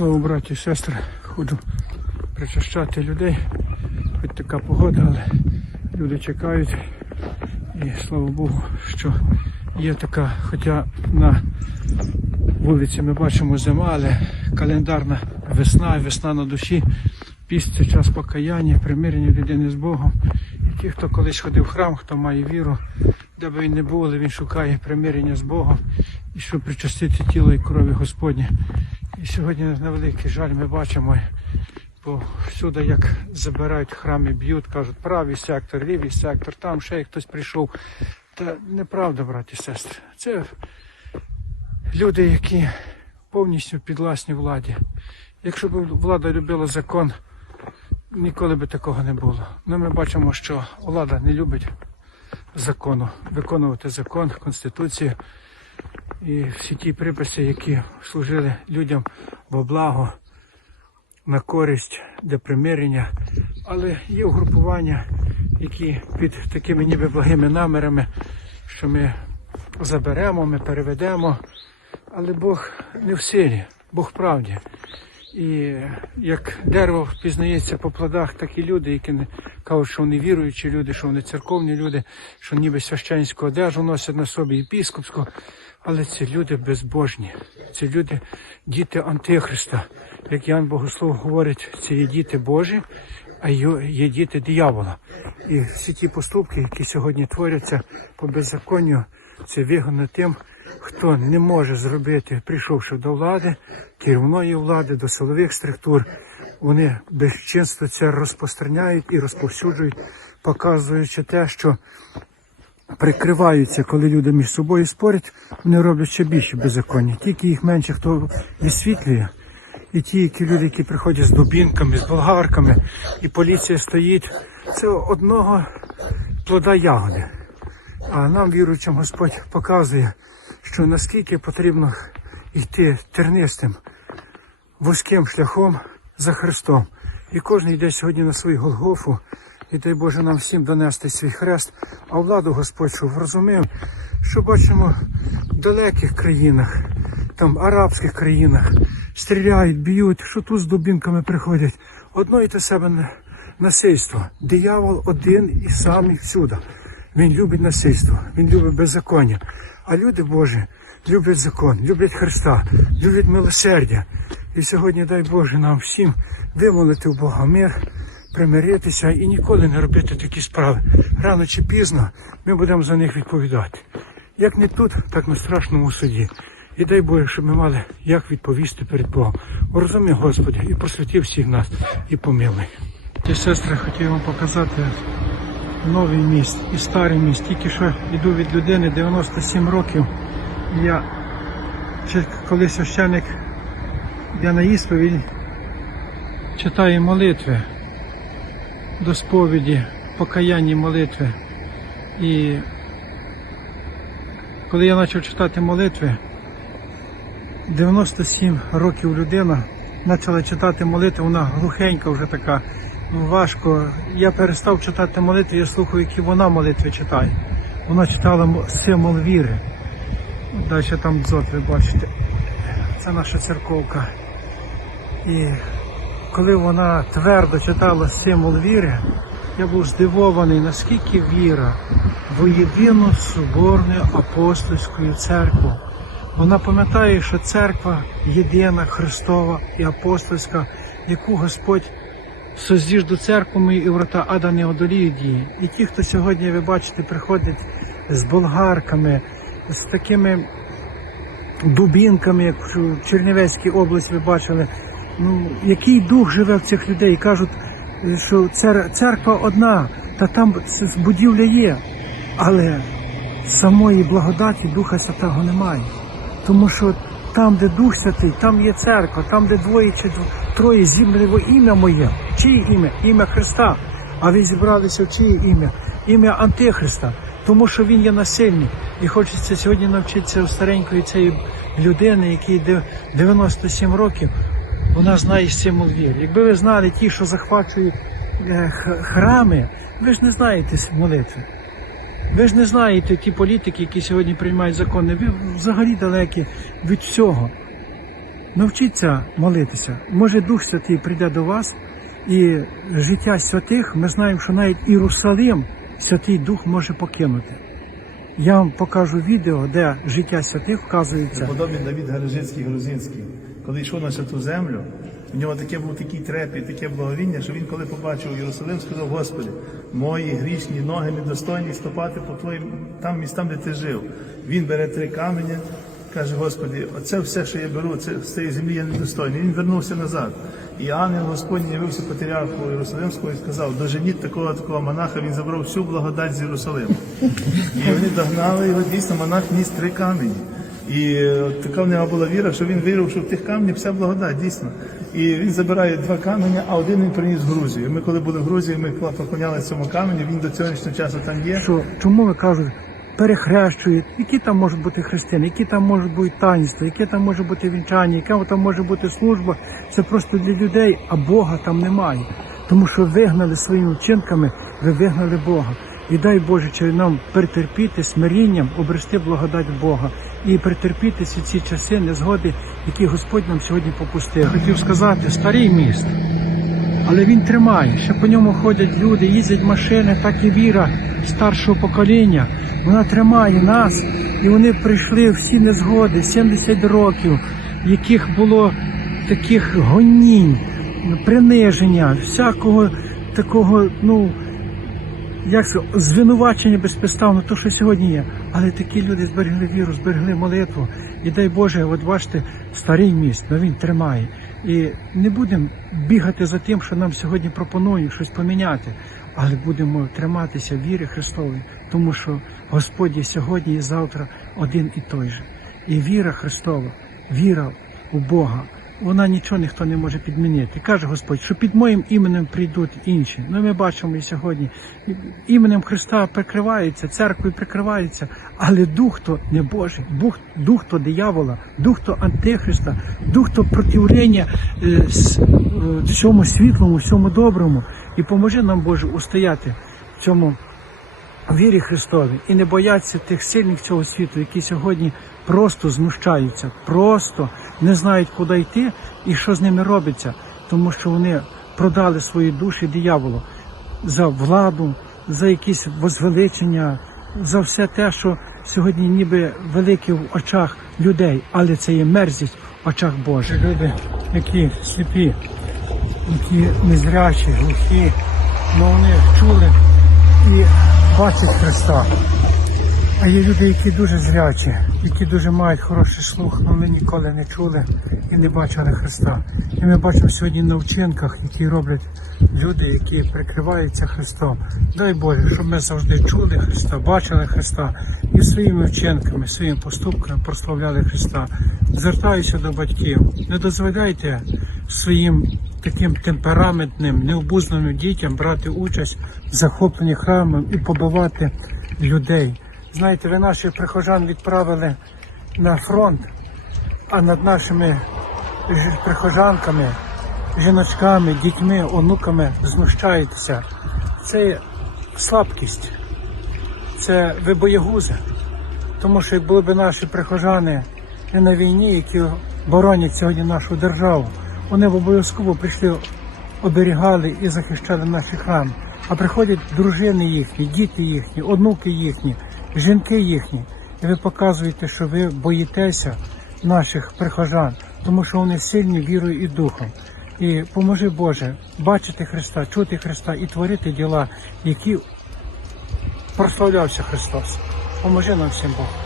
Знову, браті і сестри, ходжу причащати людей. Хоч така погода, але люди чекають. І слава Богу, що є така, хоча на вулиці ми бачимо зима, але календарна весна, весна на душі, піст це час покаяння, примирення людини з Богом. І ті, хто колись ходив в храм, хто має віру, де би він не був, але він шукає примирення з Богом і щоб причастити тіло і крові Господні. І сьогодні на великий жаль ми бачимо, бо всюди як забирають храми, б'ють, кажуть, правий сектор, лівий сектор, там ще хтось прийшов. Та неправда, браті і сестри. Це люди, які повністю підвласні владі. Якщо б влада любила закон, ніколи би такого не було. Ну ми бачимо, що влада не любить закону, виконувати закон, конституцію і всі ті приписи, які служили людям во благо, на користь для примирення. Але є угрупування, які під такими ніби благими намірами, що ми заберемо, ми переведемо. Але Бог не в силі, Бог правді. І як дерево впізнається по плодах, так і люди, які не кажуть, що вони віруючі люди, що вони церковні люди, що ніби священську одежу носять на собі єпіскопську, але це люди безбожні, це люди, діти Антихриста. Як Ян Богослов говорить, це є діти Божі, а є діти диявола. І всі ті поступки, які сьогодні творяться по беззаконню, це вигано тим, хто не може зробити, прийшовши до влади, керівної влади, до силових структур, вони безчинство це розпространяють і розповсюджують, показуючи те, що прикриваються, коли люди між собою спорять, вони роблять ще більше беззаконня. Тільки їх менше хто висвітлює. І ті, які люди, які приходять з дубінками, з болгарками, і поліція стоїть, це одного плода ягоди. А нам, віруючим, Господь показує, що наскільки потрібно йти тернистим, вузьким шляхом за Христом. І кожен йде сьогодні на свою Голгофу, і дай Боже нам всім донести свій хрест, а владу Господь розумів, що бачимо в далеких країнах, там арабських країнах, стріляють, б'ють, що тут з дубінками приходять. Одно і те себе насильство. Диявол один і самий всюди. Він любить насильство, він любить беззаконня. А люди Божі люблять закон, люблять Христа, люблять милосердя. І сьогодні дай Боже нам всім вимолити в Бога мир, примиритися і ніколи не робити такі справи. Рано чи пізно ми будемо за них відповідати. Як не тут, так на страшному суді. І дай Боже, щоб ми мали як відповісти перед Богом. Розумій, Господи, і просвіти всіх нас, і помилуй. Ті сестри, хотів вам показати новий міст і старий міст. Тільки що йду від людини 97 років. Я ще коли священник я на ісповідь читаю молитви до сповіді, покаянні молитви. І коли я почав читати молитви, 97 років людина почала читати молитви, вона глухенька вже така, ну, важко. Я перестав читати молитви, я слухаю, які вона молитви читає. Вона читала символ віри. Далі там дзот, ви бачите. Це наша церковка. І коли вона твердо читала символ віри, я був здивований, наскільки віра в єдину соборну апостольську церкву. Вона пам'ятає, що церква єдина, Христова і апостольська, яку Господь созіж до церкви і врата ада не одоліють її. І ті, хто сьогодні, ви бачите, приходять з болгарками, з такими дубінками, як в Чернівецькій області ви бачили. Ну, який дух живе в цих людей? Кажуть, що цер- церква одна, та там будівля є, але самої благодаті Духа Святого немає. Тому що там, де Дух Святий, там є церква, там, де двоє чи дв- троє зібрані во ім'я моє. Чиє ім'я? Ім'я Христа. А ви зібралися в чиє ім'я? Ім'я Антихриста. Тому що він є насильний. І хочеться сьогодні навчитися у старенької цієї людини, якій 97 років, вона знає символ віри. Якби ви знали ті, що захвачують е, храми, ви ж не знаєте молитви. Ви ж не знаєте ті політики, які сьогодні приймають закони. Ви взагалі далекі від всього. Навчіться молитися. Може Дух Святий прийде до вас, і життя святих, ми знаємо, що навіть Єрусалим Святий Дух може покинути. Я вам покажу відео, де життя святих вказується. Подобний Давід Гаражицький Грузинський, коли йшов на святу землю, у нього таке був такий трепет, таке благовіння, що він, коли побачив Єрусалим, сказав: Господи, мої грішні ноги недостойні ступати по твоїм там містам, де ти жив. Він бере три каменя, каже: Господи, оце все, що я беру, це з цієї землі я недостойний. Він вернувся назад. І ангел Господній явився патріарху Єрусалимського і сказав: доженіть такого такого монаха, він забрав всю благодать з Єрусалиму. І вони догнали його, дійсно, монах ніс три камені. І е, така в нього була віра, що він вірив, що в тих камнях вся благодать, дійсно. І він забирає два каменя, а один він приніс в Грузію. Ми коли були в Грузії, ми поклонялися цьому каменю, він до сьогоднішнього часу там є. що чому ви кажуть, перехрещують, які там можуть бути хрестини, які там можуть бути таїнства, яке там може бути вінчання, яка там може бути служба. Це просто для людей, а Бога там немає. Тому що вигнали своїми вчинками, ви вигнали Бога. І дай Боже, чи нам перетерпіти смирінням, обрести благодать Бога і претерпіти всі ці часи незгоди, які Господь нам сьогодні попустив. Хотів сказати, старий міст, але він тримає. Ще по ньому ходять люди, їздять машини, так і віра старшого покоління. Вона тримає нас, і вони прийшли всі незгоди, 70 років, яких було таких гонінь, приниження, всякого такого, ну як звинувачення безпідставно, то що сьогодні є. Але такі люди зберегли віру, зберегли молитву. І дай Боже, от бачите, старий міст, але він тримає. І не будемо бігати за тим, що нам сьогодні пропонують щось поміняти, але будемо триматися віри Христової, тому що Господь є сьогодні і завтра один і той же. І віра Христова, віра у Бога. Вона нічого ніхто не може підмінити. Каже Господь, що під моїм іменем прийдуть інші. Ну ми бачимо і сьогодні. Іменем Христа прикривається, церквою прикривається, але дух то не Божий, дух, дух то диявола, дух то антихриста, дух то противлення е, е, всьому світлому, всьому доброму. І поможи нам, Боже, устояти в цьому вірі Христові і не бояться тих сильних цього світу, які сьогодні просто знущаються, просто не знають, куди йти і що з ними робиться, тому що вони продали свої душі дияволу за владу, за якісь возвеличення, за все те, що сьогодні ніби велике в очах людей, але це є мерзість в очах Божих. Люди, які сліпі, які незрячі, глухі, але вони чули і бачать Христа. А є люди, які дуже зрячі, які дуже мають хороший слух, але ніколи не чули і не бачили Христа. І ми бачимо сьогодні на вчинках, які роблять люди, які прикриваються Христом. Дай Боже, щоб ми завжди чули Христа, бачили Христа і своїми вчинками, своїми поступками прославляли Христа. Звертаюся до батьків. Не дозволяйте своїм таким темпераментним, необузнаним дітям брати участь в захопленні храмом і побивати людей. Знаєте, ви наших прихожан відправили на фронт, а над нашими прихожанками, жіночками, дітьми, онуками знущаєтеся. Це слабкість, це ви боягузи. Тому що як були б наші прихожани не на війні, які боронять сьогодні нашу державу, вони обов'язково прийшли, оберігали і захищали наші храми. А приходять дружини їхні, діти їхні, онуки їхні, жінки їхні. І ви показуєте, що ви боїтеся наших прихожан, тому що вони сильні вірою і духом. І поможи Боже бачити Христа, чути Христа і творити діла, які прославлявся Христос. Поможи нам всім Бог.